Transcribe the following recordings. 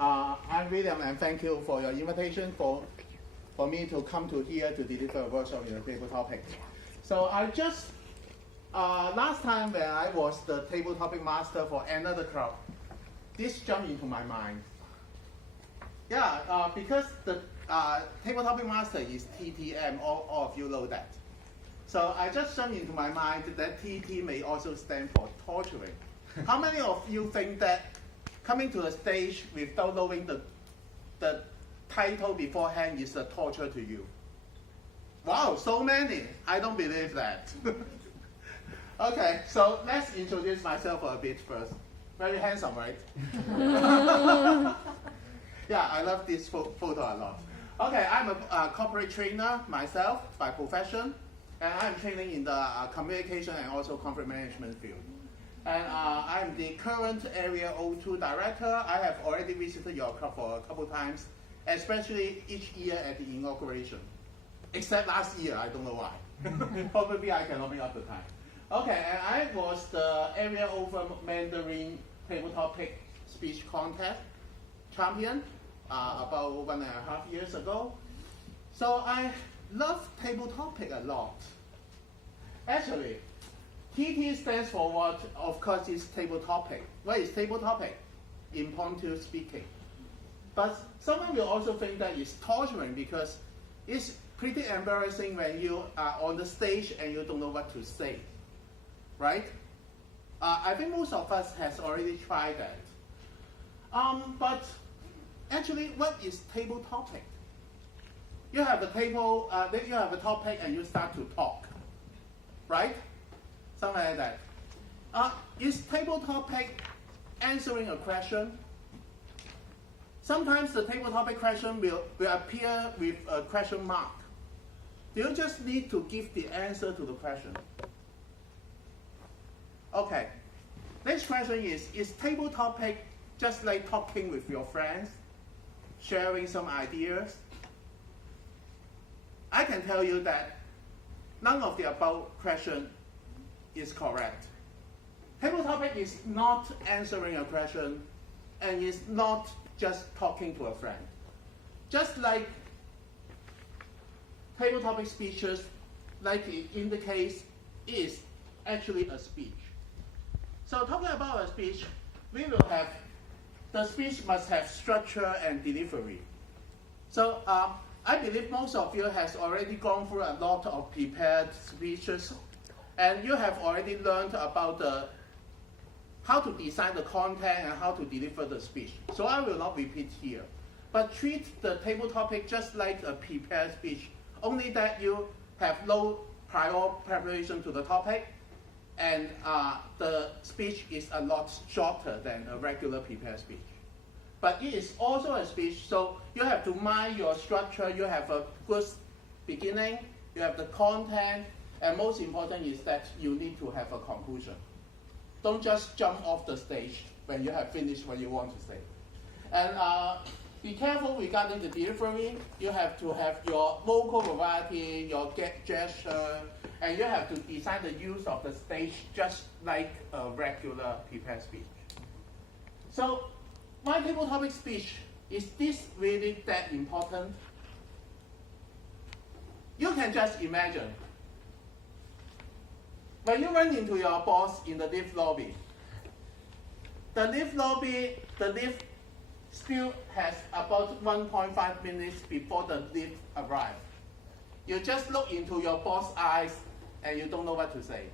I'm William, and thank you for your invitation for me to come to here to deliver a workshop in the table topic. So I just, last time when I was the table topic master for another club, this jumped into my mind. Yeah, because the table topic master is TTM, all of you know that. So I just jumped into my mind that TT may also stand for torturing. How many of you think that coming to the stage without knowing the title beforehand is a torture to you? Wow, so many. I don't believe that. Okay, so let's introduce myself a bit first. Very handsome, right? Yeah, I love this photo a lot. Okay, I'm a corporate trainer myself by profession, and I'm training in the communication and also conflict management field. And I'm the current Area 02 director. I have already visited your club for a couple times, especially each year at the inauguration. Except last year, I don't know why. Probably I cannot make up the time. Okay, and I was the Area Over Mandarin Table Topic Speech Contest champion about 1.5 years ago. So I love table topic a lot. Actually, TT stands for what? Of course, is table topic. What is table topic? Impromptu speaking. But someone will also think that it's torturing because it's pretty embarrassing when you are on the stage and you don't know what to say, right? I think most of us has already tried that. But actually, what is table topic? You have a table, then you have a topic and you start to talk, right? Something like that. Is table topic answering a question? Sometimes the table topic question will appear with a question mark. Do you just need to give the answer to the question? Okay. Next question is table topic just like talking with your friends, sharing some ideas? I can tell you that none of the above question is correct. Table topic is not answering a question and is not just talking to a friend. Just like table topic speeches, like it indicates, is actually a speech. So talking about a speech, we will have, the speech must have structure and delivery. So I believe most of you has already gone through a lot of prepared speeches, and you have already learned about how to design the content and how to deliver the speech. So I will not repeat here. But treat the table topic just like a prepared speech, only that you have no prior preparation to the topic, and the speech is a lot shorter than a regular prepared speech. But it is also a speech, so you have to mind your structure. You have a good beginning, you have the content, and most important is that you need to have a conclusion. Don't just jump off the stage when you have finished what you want to say. And be careful regarding the delivery. You have to have your vocal variety, your gesture, and you have to design the use of the stage just like a regular prepared speech. So, my table topic speech, is this really that important? You can just imagine. When you run into your boss in the lift lobby, the lift still has about 1.5 minutes before the lift arrives. You just look into your boss's eyes and you don't know what to say.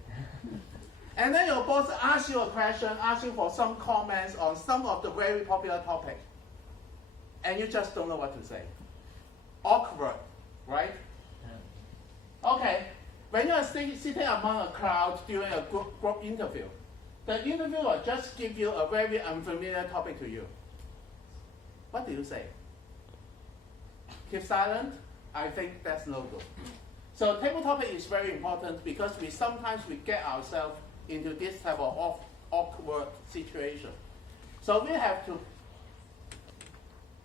And then your boss asks you a question, asks you for some comments on some of the very popular topics. And you just don't know what to say. Awkward, right? Okay, when you are sitting among a crowd during a group interview, the interviewer just give you a very unfamiliar topic to you. What do you say? Keep silent? I think that's no good. So table topic is very important because sometimes we get ourselves into this type of awkward situation. So we have to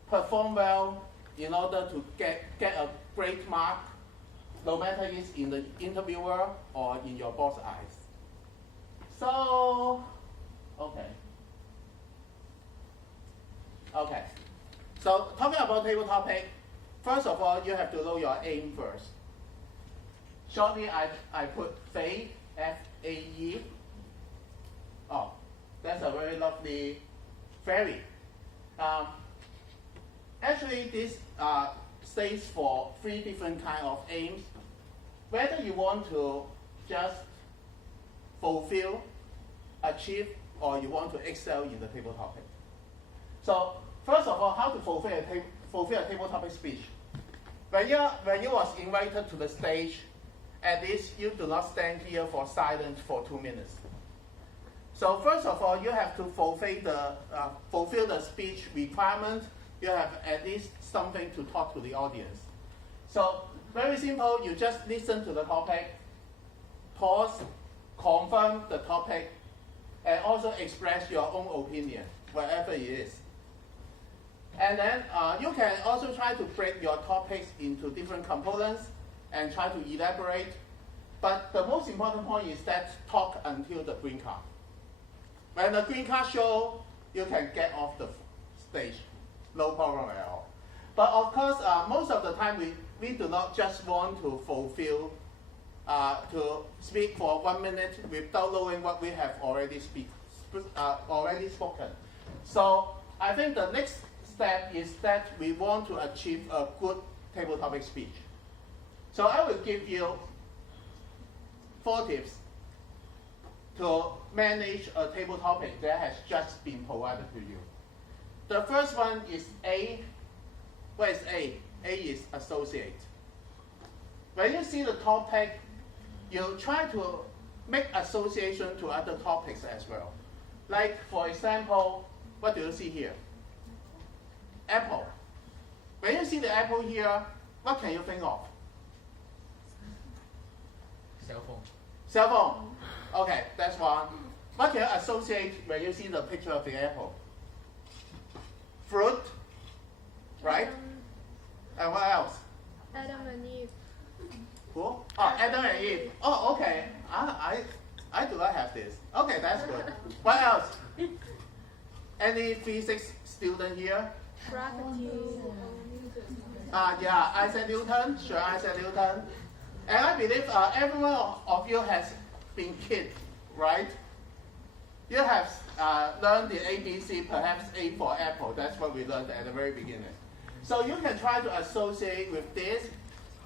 perform well in order to get a great mark, no matter it's in the interviewer or in your boss' eyes. So, okay. So talking about table topic, first of all, you have to know your aim first. Shortly, I put Faye, F-A-E. Oh, that's a very lovely fairy. Actually, this states for 3 different kind of aims. Whether you want to just fulfill, achieve, or you want to excel in the table topic. So first of all, how to fulfill a table topic speech. When you was invited to the stage, at least you do not stand here for silence for 2 minutes. So first of all, you have to fulfill the speech requirement. You have at least something to talk to the audience. So very simple, you just listen to the topic, pause, confirm the topic, and also express your own opinion, whatever it is. And then you can also try to break your topics into different components and try to elaborate. But the most important point is that talk until the green card. When the green card shows, you can get off the stage. No problem at all. But of course, most of the time we do not just want to fulfill, to speak for 1 minute without knowing what we have already spoken. So I think the next step is that we want to achieve a good table topic speech. So I will give you 4 tips to manage a table topic that has just been provided to you. The first one is A. What is A? A is associate. When you see the topic, you try to make association to other topics as well. Like, for example, what do you see here? Apple. When you see the apple here, what can you think of? Cell phone. Cell phone. Okay, that's one. What can you associate when you see the picture of the apple? Fruit, right? And what else? Adam and Eve. Who? Oh, Adam and Eve. Oh, okay. I do not have this. Okay, that's good. What else? Any physics student here? Gravity. Yeah, Isaac Newton. Sure, Isaac Newton. And I believe every one of you has been kids, right? You have learned the ABC, perhaps A for apple. That's what we learned at the very beginning. So you can try to associate with this.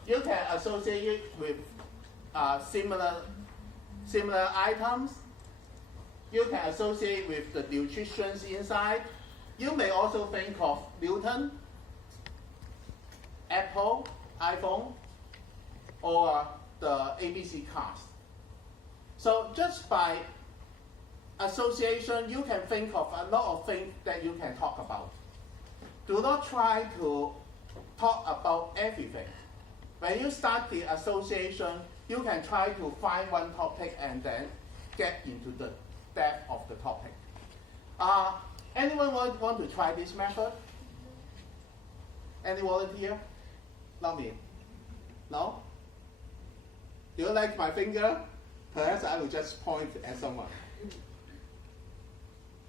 You can associate it with similar items. You can associate with the nutritions inside. You may also think of Newton, Apple, iPhone, or the ABC cast. So just by association, you can think of a lot of things that you can talk about. Do not try to talk about everything. When you start the association, you can try to find one topic and then get into the depth of the topic. Anyone want to try this method? Any volunteer? Not me. No? Do you like my finger? Perhaps I will just point at someone.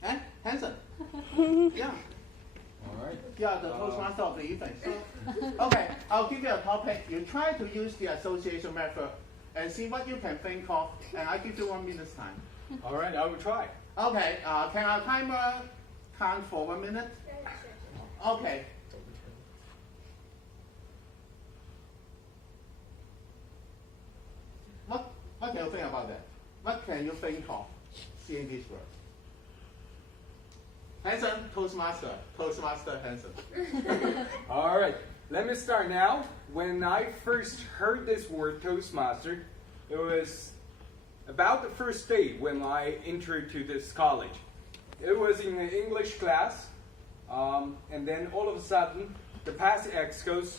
Eh? Hanson? Yeah. All right. Yeah, the Toastmaster of the evening. So, okay, I'll give you a topic. You try to use the association method and see what you can think of, and I'll give you 1 minute's time. All right, I will try. Okay, can our timer count for 1 minute? Okay. What can you think about that? What can you think of seeing this word? Hanson, Toastmaster Hanson. All right, let me start now. When I first heard this word Toastmaster, it was about the first day when I entered to this college. It was in an English class, and then all of a sudden, the past excos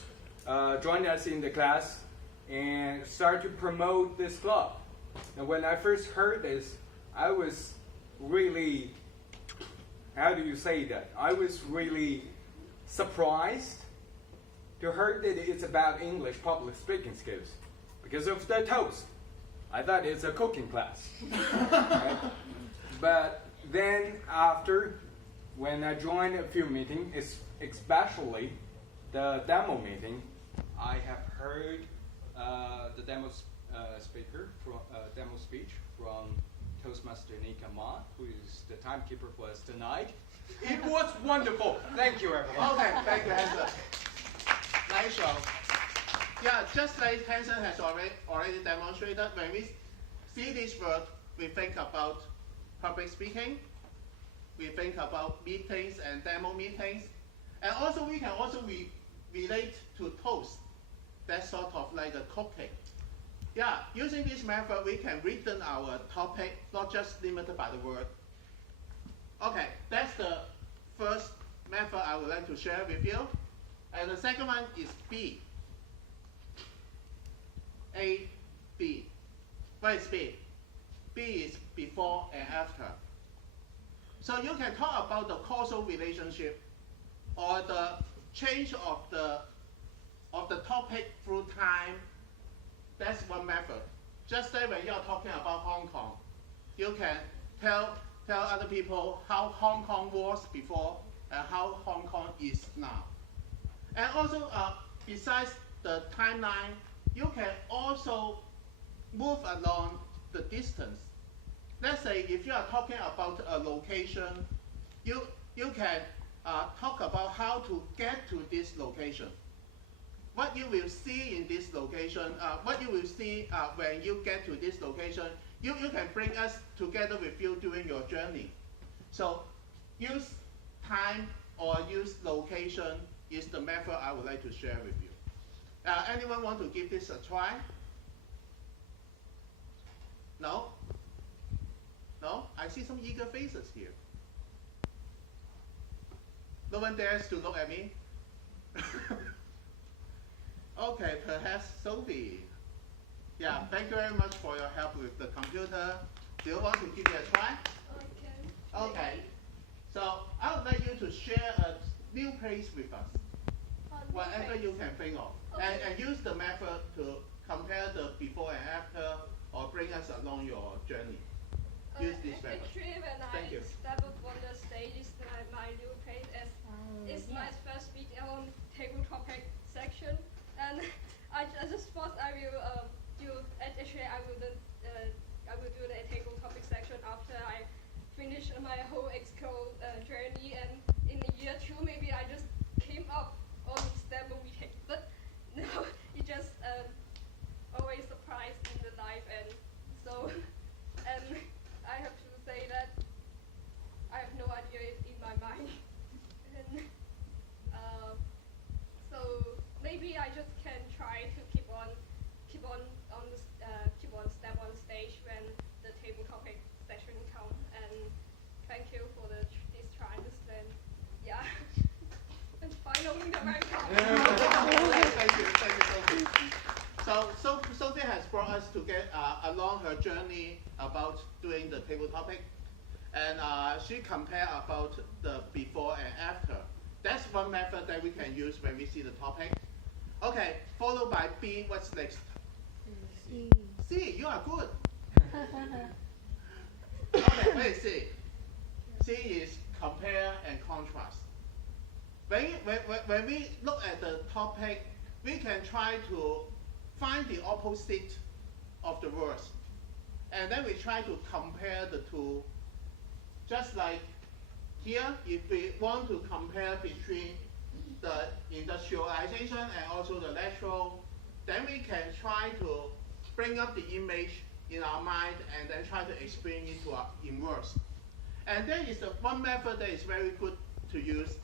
joined us in the class and started to promote this club. And when I first heard this, I was really, how do you say that? I was really surprised to hear that it's about English public speaking skills because of the toast. I thought it's a cooking class. Right? But then after when I join a few meetings, especially the demo meeting, I have heard the demo speech from Toastmaster Nika Ma, who is the timekeeper for us tonight. It was wonderful. Thank you, everyone. Okay, thank you, Hanson. Nice show. Yeah, just like Hanson has already demonstrated, when we see this word, we think about public speaking, we think about meetings and demo meetings, and also we can also relate to toast. That's sort of like a cooking. Yeah, using this method, we can written our topic, not just limited by the word. Okay, that's the first method I would like to share with you. And the second one is B. A, B. What is B? B is before and after. So you can talk about the causal relationship or the change of the topic through time. That's one method. Just say when you're talking about Hong Kong, you can tell other people how Hong Kong was before and how Hong Kong is now. And also, besides the timeline, you can also move along the distance. Let's say if you are talking about a location, you can talk about how to get to this location. What you will see in this location, what you will see when you get to this location, you can bring us together with you during your journey. So use time or use location is the method I would like to share with you. Anyone want to give this a try? No? No? I see some eager faces here. No one dares to look at me? Okay, perhaps Sophie. Yeah, thank you very much for your help with the computer. Do you want to give it a try? Okay. Okay. So I would like you to share a new place with us, whatever you can think of. Okay. And use the method to compare the before and after or bring us along your journey. Use this method. Actually, when Thank you. I step up on the stage, it's my new page as it's my first speech on table topic section, and I just thought I will do. Actually, I will do the table topic section after I finish my whole EXCO journey, and in a year 2 maybe I just came up on demo meeting, but no, it just always surprised in the life, and so and I have to say that I have no idea in my mind. And, so maybe I just can try to keep on step on stage when the table topic section come. And thank you for this try. And yeah, and finally the right time. Thank you, Sophie. So Sophie has brought us to get along her journey about doing the table topic, and she compared about the before and after. That's one method that we can use when we see the topic. Okay, followed by B. What's next? C. C. You are good. Okay, where is C? C is compare and contrast. When we look at the topic, we can try to find the opposite of the words. And then we try to compare the two. Just like here, if we want to compare between the industrialization and also the natural, then we can try to bring up the image in our mind and then try to explain it in words. And there is the one method that is very good to use.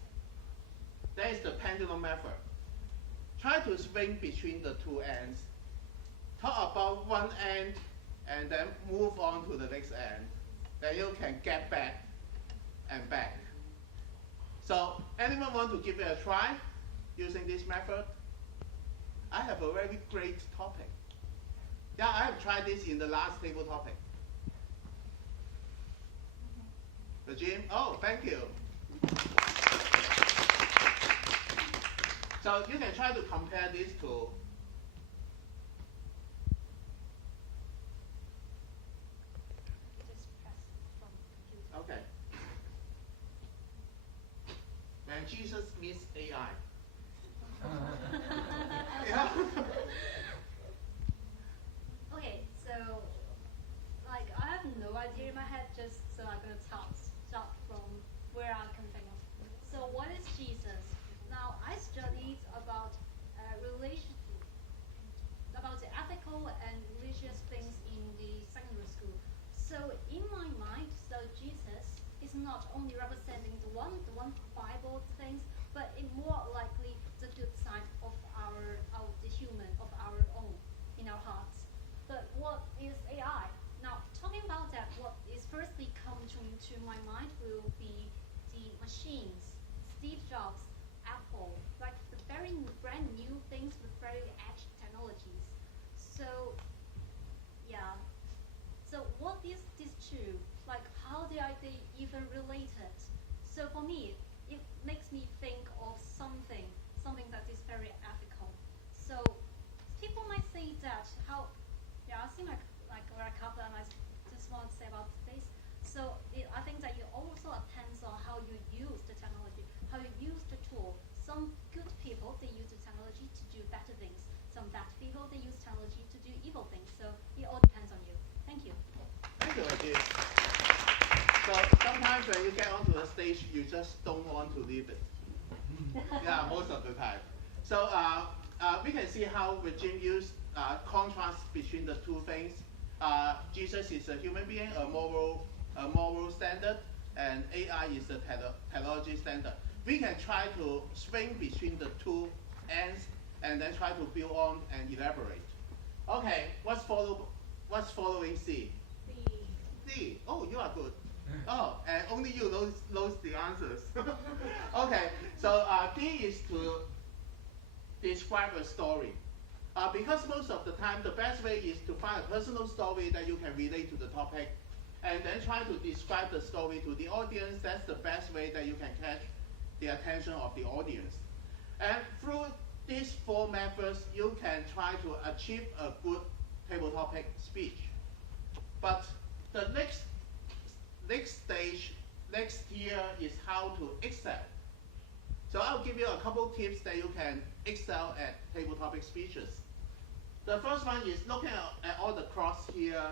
That is the pendulum method. Try to swing between the two ends. Talk about one end and then move on to the next end. Then you can get back and back. So anyone want to give it a try using this method? I have a very great topic. Yeah, I have tried this in the last table topic. The gym? Oh, thank you. So you can try to compare these two. Just press from computer. Okay. is AI? Yeah. Okay, so like I have no idea in my head, just so I'm gonna start from where I can think of. So what is Jesus? Now I studied about relation, about the ethical and religious things in the secondary school. So in my mind, so Jesus is not only representing the one Bible things, but it more likely the good side of the human of our own in our hearts. But what is AI? Now talking about that, what is firstly coming to my mind will be the machines, Steve Jobs, Apple, like the very brand new things with very edge technologies. So yeah. So what is these two? Like how are they even related? So for me, it makes me think of something that is very ethical. So people might say that how, yeah, I seem like we're a couple, and I just want to say about this. So I think that it also depends on how you use the technology, how you use the tool. Some good people, they use the technology to do better things. Some bad people, they use technology to do evil things. So it all depends on you. Thank you. Thank you, Ajit. So sometimes when you get onto the stage, you just don't want to leave it. Yeah, most of the time. So we can see how Regine used contrast between the two things. Jesus is a human being, a moral standard, and AI is a technology standard. We can try to swing between the two ends and then try to build on and elaborate. Okay, what's following C? D. Oh, you are good. Oh, and only you knows the answers. Okay, so D is to describe a story. Because most of the time, the best way is to find a personal story that you can relate to the topic, and then try to describe the story to the audience. That's the best way that you can catch the attention of the audience. And through these four methods, you can try to achieve a good table topic speech. But the next stage, next tier is how to excel. So I'll give you a couple tips that you can excel at table topic speeches. The first one is looking at all the cross here.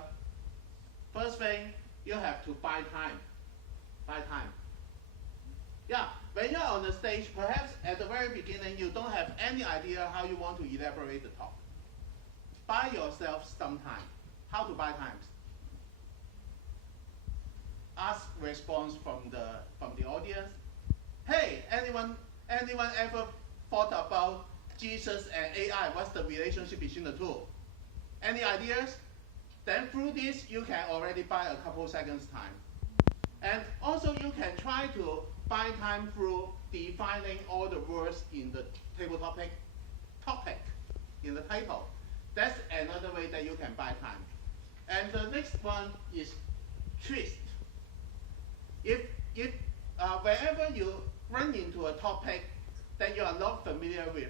First thing, you have to buy time. Buy time. Yeah, when you're on the stage, perhaps at the very beginning, you don't have any idea how you want to elaborate the talk. Buy yourself some time. How to buy times? Ask response from the audience. Hey, anyone ever thought about Jesus and AI? What's the relationship between the two? Any ideas? Then through this, you can already buy a couple seconds time. And also you can try to buy time through defining all the words in the table topic in the title. That's another way that you can buy time. And the next one is twist. If wherever you run into a topic that you are not familiar with,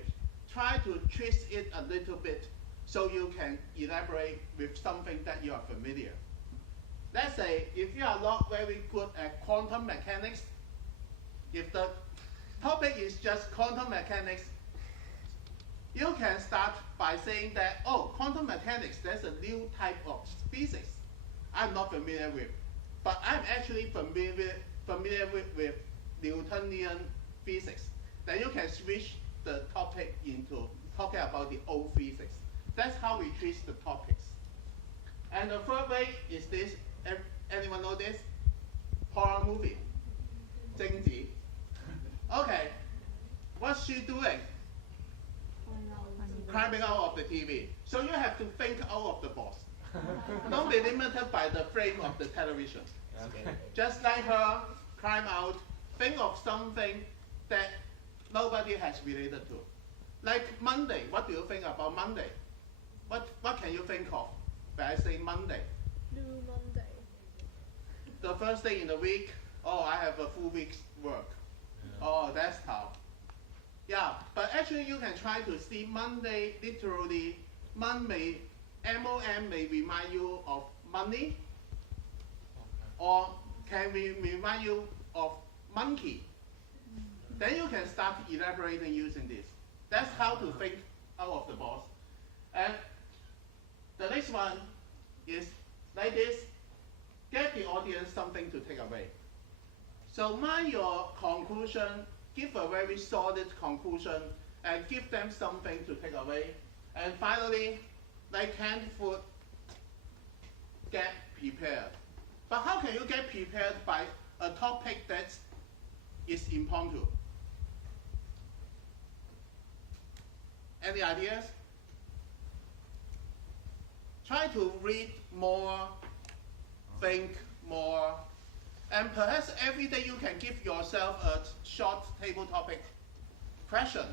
try to twist it a little bit so you can elaborate with something that you are familiar. Let's say if you are not very good at quantum mechanics, if the topic is just quantum mechanics, you can start by saying that, oh, quantum mechanics, there's a new type of physics I'm not familiar with. But I'm actually familiar with Newtonian physics. Then you can switch the topic into talking about the old physics. That's how we twist the topics. And the third way is this. Anyone know this? Horror movie. 贞子. Okay. What's she doing? Climbing out of the TV. So you have to think out of the box. Don't be limited by the frame of the television. Okay. Just let her climb out. Think of something that nobody has related to. Like Monday. What do you think about Monday? What can you think of when I say Monday? Blue Monday. The first day in the week. Oh, I have a full week's work. Yeah. Oh, that's tough. Yeah, but actually you can try to see Monday literally. Monday, MOM may remind you of money, or can we remind you of monkey? Then you can start elaborating using this. That's how to think out of the box. And the next one is like this. Get the audience something to take away. So mind your conclusion, give a very solid conclusion, and give them something to take away. And finally, like canned food, get prepared. But how can you get prepared by a topic that is impromptu? Any ideas? Try to read more, think more, and perhaps every day you can give yourself a short table topic question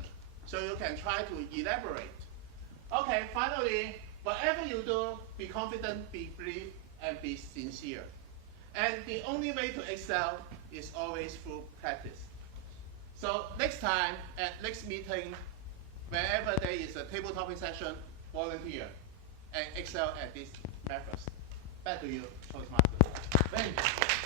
so you can try to elaborate. Okay, finally, whatever you do, be confident, be brave, and be sincere. And the only way to excel is always through practice. So next time, at next meeting, wherever there is a table topic session, volunteer and excel at these methods. Back to you, Toastmaster. Thank you.